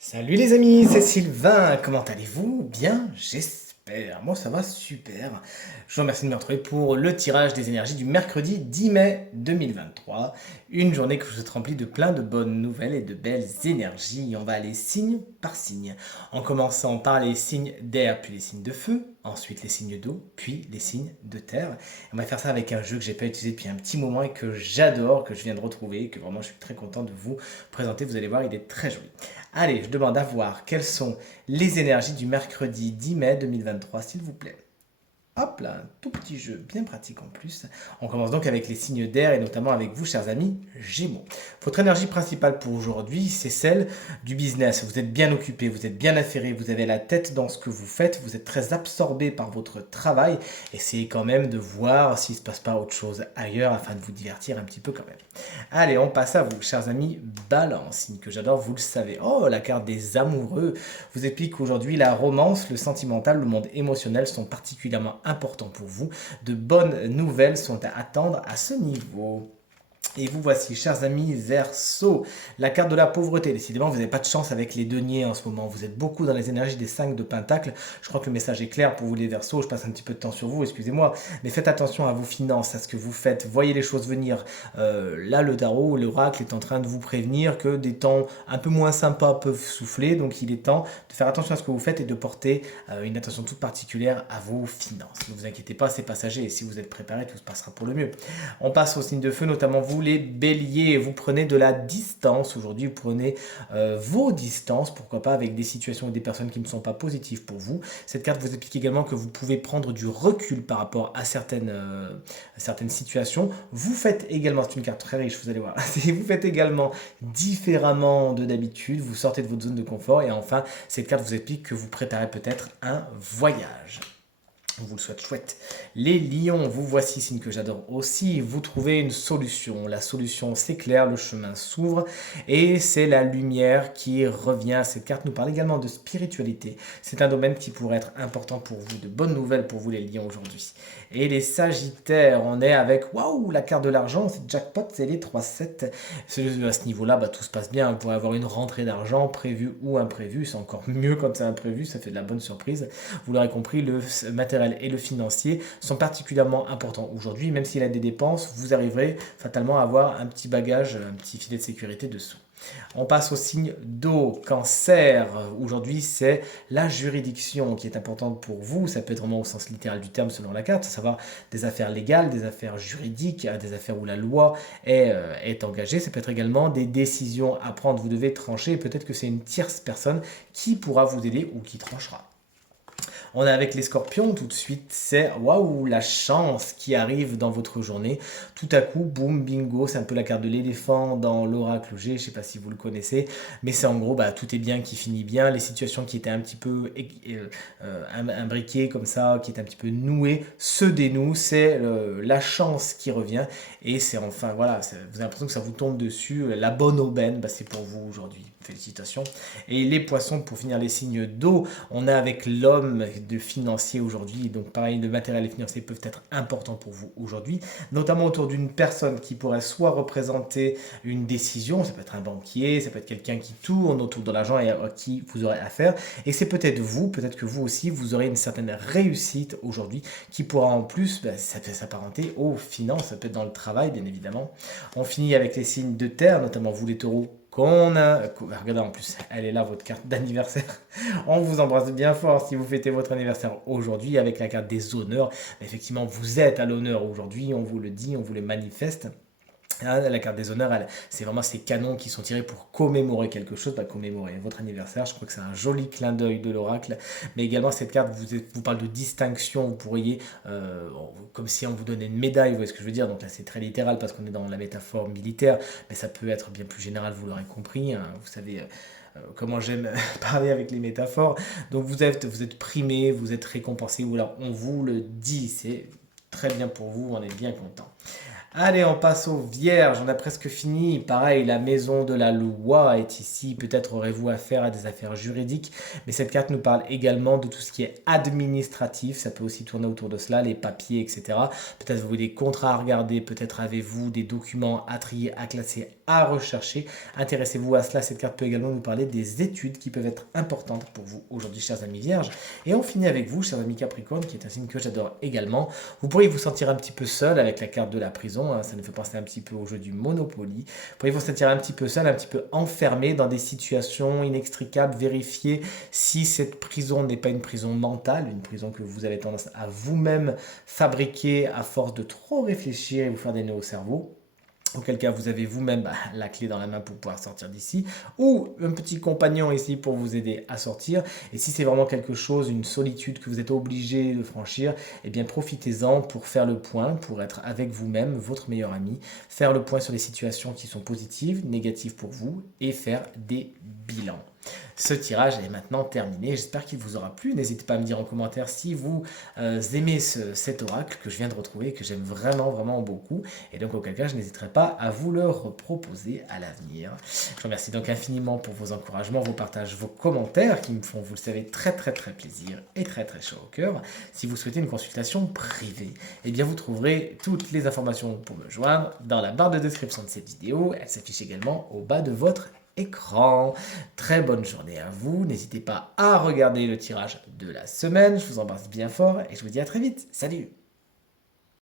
Salut les amis, c'est Sylvain, comment allez-vous? Bien, j'espère. Moi ça va super. Je vous remercie de me retrouver pour le tirage des énergies du mercredi 10 mai 2023. Une journée que je vous souhaite remplie de plein de bonnes nouvelles et de belles énergies. On va aller signe par signe. En commençant par les signes d'air, puis les signes de feu, ensuite les signes d'eau, puis les signes de terre. On va faire ça avec un jeu que j'ai pas utilisé depuis un petit moment et que j'adore, que je viens de retrouver, et que vraiment je suis très content de vous présenter. Vous allez voir, il est très joli. Allez, je demande à voir quelles sont les énergies du mercredi 10 mai 2023, s'il vous plaît. Hop là, un tout petit jeu bien pratique en plus. On commence donc avec les signes d'air et notamment avec vous, chers amis Gémeaux. Votre énergie principale pour aujourd'hui, c'est celle du business. Vous êtes bien occupé, vous êtes bien affairé, vous avez la tête dans ce que vous faites, vous êtes très absorbé par votre travail. Essayez quand même de voir s'il ne se passe pas autre chose ailleurs afin de vous divertir un petit peu quand même. Allez, on passe à vous, chers amis Balance, signe que j'adore, vous le savez. Oh, la carte des amoureux vous explique qu'aujourd'hui, la romance, le sentimental, le monde émotionnel sont particulièrement importants pour vous. De bonnes nouvelles sont à attendre à ce niveau. Et vous voici, chers amis Verseau, la carte de la pauvreté. Décidément, vous n'avez pas de chance avec les deniers en ce moment. Vous êtes beaucoup dans les énergies des 5 de Pentacle. Je crois que le message est clair pour vous les Verseaux. Je passe un petit peu de temps sur vous, excusez-moi. Mais faites attention à vos finances, à ce que vous faites. Voyez les choses venir. Là, le tarot, l'oracle est en train de vous prévenir que des temps un peu moins sympas peuvent souffler. Donc, il est temps de faire attention à ce que vous faites et de porter une attention toute particulière à vos finances. Ne vous inquiétez pas, c'est passager. Et si vous êtes préparé, tout se passera pour le mieux. On passe au signe de feu, notamment vous les béliers. Vous prenez de la distance aujourd'hui, vous prenez vos distances, pourquoi pas avec des situations et des personnes qui ne sont pas positives pour vous. Cette carte vous explique également que vous pouvez prendre du recul par rapport à certaines situations. Vous faites également, c'est une carte très riche, vous allez voir, vous faites également différemment de d'habitude, vous sortez de votre zone de confort et enfin, cette carte vous explique que vous préparez peut-être un voyage. On vous le souhaite chouette. Les lions, vous voici, signe que j'adore aussi. Vous trouvez une solution. La solution s'éclaire, le chemin s'ouvre et c'est la lumière qui revient. Cette carte nous parle également de spiritualité. C'est un domaine qui pourrait être important pour vous. De bonnes nouvelles pour vous, les lions, aujourd'hui. Et les sagittaires, on est avec, waouh, la carte de l'argent, c'est jackpot, c'est les 3-7. À ce niveau-là, tout se passe bien. Vous pourrez avoir une rentrée d'argent prévue ou imprévue. C'est encore mieux quand c'est imprévu, ça fait de la bonne surprise. Vous l'aurez compris, le matériel et le financier sont particulièrement importants aujourd'hui. Même s'il y a des dépenses, vous arriverez fatalement à avoir un petit bagage, un petit filet de sécurité dessous. On passe au signe d'eau, cancer. Aujourd'hui, c'est la juridiction qui est importante pour vous. Ça peut être vraiment au sens littéral du terme selon la carte, à savoir des affaires légales, des affaires juridiques, des affaires où la loi est engagée. Ça peut être également des décisions à prendre. Vous devez trancher. Peut-être que c'est une tierce personne qui pourra vous aider ou qui tranchera. On est avec les scorpions tout de suite, c'est waouh, la chance qui arrive dans votre journée. Tout à coup, boum, bingo, c'est un peu la carte de l'éléphant dans l'oracle G, je ne sais pas si vous le connaissez, mais c'est en gros, tout est bien qui finit bien. Les situations qui étaient un petit peu imbriquées comme ça, qui étaient un petit peu nouées, se dénouent, c'est la chance qui revient et c'est enfin, voilà, vous avez l'impression que ça vous tombe dessus, la bonne aubaine, c'est pour vous aujourd'hui. Félicitations. Et les poissons, pour finir les signes d'eau, on est avec l'homme de financier aujourd'hui. Donc pareil, le matériel et financier peuvent être importants pour vous aujourd'hui, notamment autour d'une personne qui pourrait soit représenter une décision, ça peut être un banquier, ça peut être quelqu'un qui tourne autour de l'argent et à qui vous aurez affaire. Et c'est peut-être vous, peut-être que vous aussi, vous aurez une certaine réussite aujourd'hui qui pourra en plus ça peut s'apparenter aux finances, ça peut être dans le travail bien évidemment. On finit avec les signes de terre, notamment vous les taureaux, qu'on a... Regardez en plus, elle est là, votre carte d'anniversaire. On vous embrasse bien fort si vous fêtez votre anniversaire aujourd'hui avec la carte des honneurs. Effectivement, vous êtes à l'honneur aujourd'hui, on vous le dit, on vous le manifeste. La carte des honneurs, c'est vraiment ces canons qui sont tirés pour commémorer quelque chose, commémorer votre anniversaire. Je crois que c'est un joli clin d'œil de l'oracle. Mais également, cette carte vous parle de distinction. Vous pourriez, comme si on vous donnait une médaille, vous voyez ce que je veux dire. Donc là, c'est très littéral parce qu'on est dans la métaphore militaire. Mais ça peut être bien plus général, vous l'aurez compris. Hein. Vous savez comment j'aime parler avec les métaphores. Donc vous êtes primé, vous êtes récompensé. Ou alors on vous le dit. C'est très bien pour vous, on est bien content. Allez, on passe aux vierges, on a presque fini. Pareil, la maison de la loi est ici. Peut-être aurez-vous affaire à des affaires juridiques, mais cette carte nous parle également de tout ce qui est administratif. Ça peut aussi tourner autour de cela, les papiers, etc. Peut-être avez-vous des contrats à regarder, peut-être avez-vous des documents à trier, à classer, à rechercher. Intéressez-vous à cela, cette carte peut également nous parler des études qui peuvent être importantes pour vous aujourd'hui, chers amis Vierges. Et on finit avec vous, chers amis Capricorne, qui est un signe que j'adore également. Vous pourriez vous sentir un petit peu seul avec la carte de la prison, hein, ça nous fait penser un petit peu au jeu du Monopoly. Vous pourriez vous sentir un petit peu seul, un petit peu enfermé dans des situations inextricables. Vérifiez si cette prison n'est pas une prison mentale, une prison que vous avez tendance à vous-même fabriquer à force de trop réfléchir et vous faire des nœuds au cerveau. Auquel cas vous avez vous-même la clé dans la main pour pouvoir sortir d'ici, ou un petit compagnon ici pour vous aider à sortir. Et si c'est vraiment quelque chose, une solitude que vous êtes obligé de franchir, eh bien profitez-en pour faire le point, pour être avec vous-même, votre meilleur ami, faire le point sur les situations qui sont positives, négatives pour vous, et faire des bilans. Ce tirage est maintenant terminé, j'espère qu'il vous aura plu. N'hésitez pas à me dire en commentaire si vous aimez cet oracle que je viens de retrouver, que j'aime vraiment beaucoup. Et donc auquel cas je n'hésiterai pas à vous le reproposer à l'avenir. Je vous remercie donc infiniment pour vos encouragements, vos partages, vos commentaires qui me font, vous le savez, très plaisir et très chaud au cœur. Si vous souhaitez une consultation privée, eh bien vous trouverez toutes les informations pour me joindre dans la barre de description de cette vidéo. Elle s'affiche également au bas de votre écran. Très bonne journée à vous. N'hésitez pas à regarder le tirage de la semaine. Je vous embrasse bien fort et je vous dis à très vite. Salut!